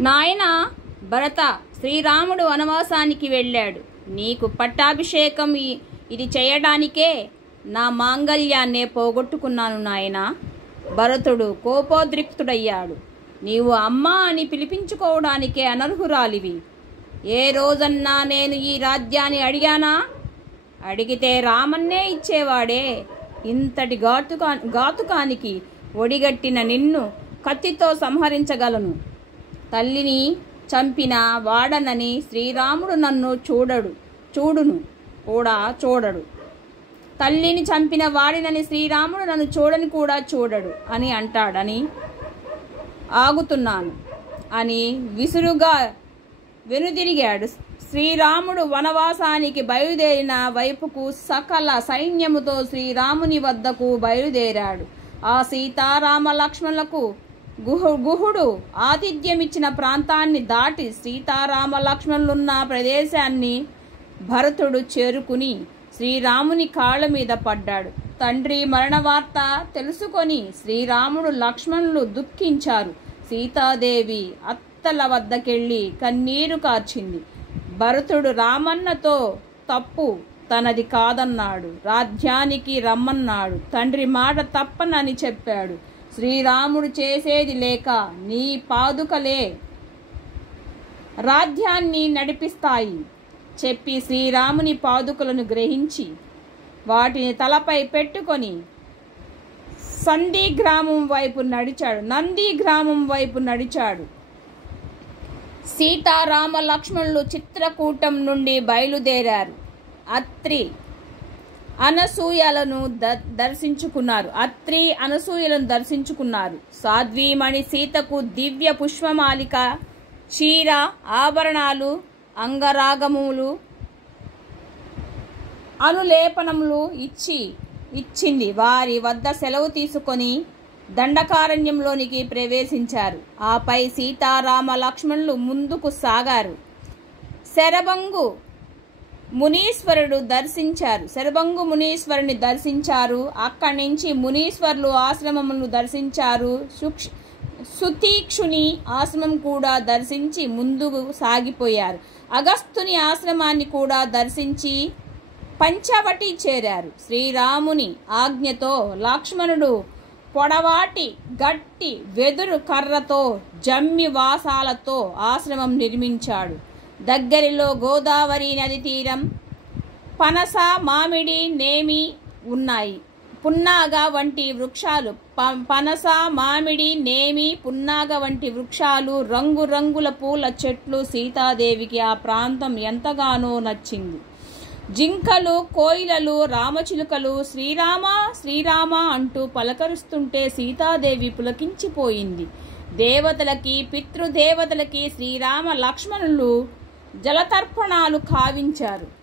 నాయనా భరత, శ్రీరాముడు వనవాసానికి వెళ్ళాడు. నీకు పట్టాభిషేకం ఇది చేయడానికే నా మాంగల్యాన్నే పోగొట్టుకున్నాను నాయనా. భరతుడు కోపోద్రిక్తుడయ్యాడు. నీవు అమ్మా అని పిలిపించుకోవడానికే అనర్హురాలివి. ఏ రోజన్నా నేను ఈ రాజ్యాన్ని అడిగానా? అడిగితే రామన్నే ఇచ్చేవాడే. ఇంతటి ఘాతుకానికి ఒడిగట్టిన నిన్ను కత్తితో సంహరించగలను. తల్లిని చంపిన వాడనని శ్రీరాముడు నన్ను చూడును కూడా చూడడు. తల్లిని చంపిన వాడినని శ్రీరాముడు నన్ను చూడని కూడా చూడడు అని అంటాడని ఆగుతున్నాను అని విసురుగా వెనుదిరిగాడు. శ్రీరాముడు వనవాసానికి బయలుదేరిన వైపుకు సకల సైన్యముతో శ్రీరాముని వద్దకు బయలుదేరాడు. ఆ సీతారామ లక్ష్మణులకు గుహుడు ఆతిథ్యమిచ్చిన ప్రాంతాన్ని దాటి సీతారామ లక్ష్మణులున్న ప్రదేశాన్ని భరతుడు చేరుకుని శ్రీరాముని కాళ్ళ మీద పడ్డాడు. తండ్రి మరణ వార్త తెలుసుకొని శ్రీరాముడు లక్ష్మణులు దుఃఖించారు. సీతాదేవి అత్తల వద్దకెళ్ళి కన్నీరు కార్చింది. భరతుడు రామన్నతో తప్పు తనది కాదన్నాడు. రాజ్యానికి రమ్మన్నాడు. తండ్రి మాట తప్పనని చెప్పాడు. శ్రీరాముడు చేసేది లేక నీ పాదుకలే రాజ్యాన్ని నడిపిస్తాయి చెప్పి శ్రీరాముని పాదుకలను గ్రహించి వాటిని తలపై పెట్టుకొని నంది గ్రామం వైపు నడిచాడు. సీతారామ లక్ష్మణులు చిత్రకూటం నుండి బయలుదేరారు. అత్రి అనసూయలను దర్శించుకున్నారు. సాధ్వీమణి సీతకు దివ్య పుష్పమాలిక, చీర, ఆభరణాలు, అంగరాగములు, అనులేపనములు ఇచ్చింది. వారి వద్ద సెలవు తీసుకొని దండకారణ్యంలోనికి ప్రవేశించారు. ఆపై సీతారామ లక్ష్మణులు ముందుకు సాగారు. శరభంగు మునీశ్వరుని దర్శించారు. అక్కడి నుంచి మునీశ్వరులు ఆశ్రమములను దర్శించారు. సుతీక్షుని ఆశ్రమం కూడా దర్శించి ముందుకు సాగిపోయారు. అగస్తుని ఆశ్రమాన్ని కూడా దర్శించి పంచవటి చేరారు. శ్రీరాముని ఆజ్ఞతో లక్ష్మణుడు పొడవాటి గట్టి వెదురు కర్రతో జమ్మి వాసాలతో ఆశ్రమం నిర్మించాడు. దగ్గరలో గోదావరి నది తీరం, పనస, మామిడి, నేమి ఉన్నాయి. పున్నాగ వంటి వృక్షాలు, రంగురంగుల పూల చెట్లు. సీతాదేవికి ఆ ప్రాంతం ఎంతగానో నచ్చింది. జింకలు, కోయిలలు, రామచిలుకలు శ్రీరామ శ్రీరామ అంటూ పలకరుస్తుంటే సీతాదేవి పులకించిపోయింది. దేవతలకి, పితృదేవతలకి శ్రీరామ లక్ష్మణులు జలతర్పణాలు కావించారు.